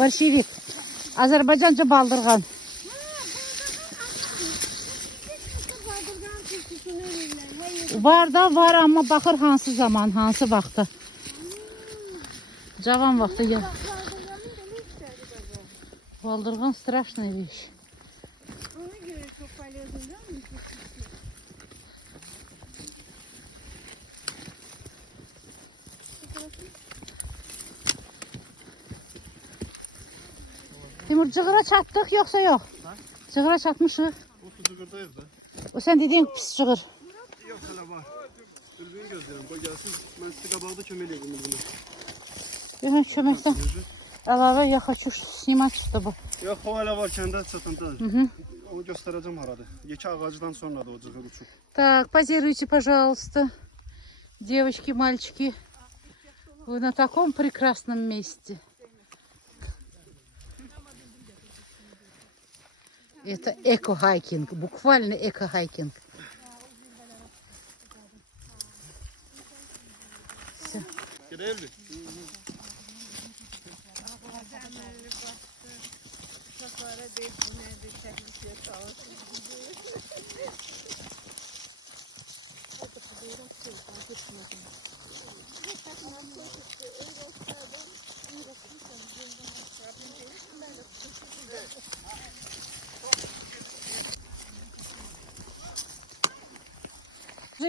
Bolşevik. Azərbaycanca baldırğan. Var da var ama bakır hansı zaman, hansı vaxtı. Cavan vaxtı ya. Baldırğan страшная вещь. Ona göre çok palyosun değil mi? Timur, cığıra çatdıq yoxsa yox? Cığıra çatmışıq. O cığırdayıq da. O sen dediğin pis cığır. Yox, hələ var. Dürbün gözləyirəm. Qoy gəlsin. Mən sizə qabaqda kömək edeyim bunu. Ben çöməkdən əlavə ya хочу снимать чтобы. Yox, o hələ var kəndə çatanda. Onu göstərəcəm harada. Yekə ağacdan sonra da o cığır uçub. Так, позируйте, пожалуйста. Девочки, мальчики. Вы на таком прекрасном месте. Это эко-хайкинг. Буквально эко-хайкинг. Все. Gedəyirli.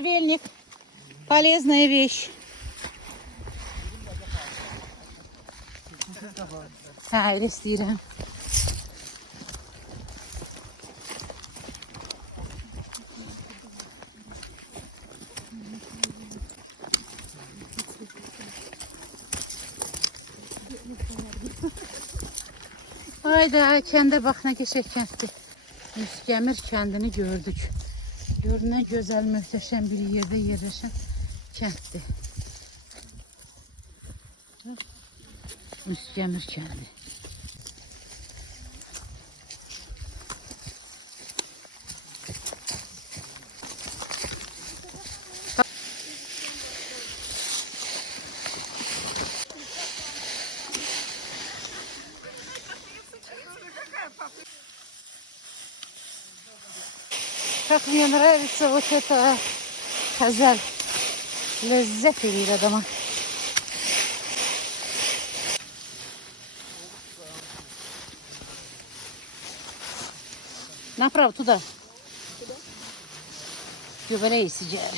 Можжевельник. Полезная вещь. Ha, öyle istəyirəm. Hayda, kəndə bax nə qəşəng kənddir. Müskəmir kəndini gördük. Gör nə gözəl, möhtəşəm bir yerdə yerləşən kənddir. Müskəmir kəndi. Как мне нравится вот это хазаль. Леззет элəyir adama. Направо туда. Göbeleği sıcak.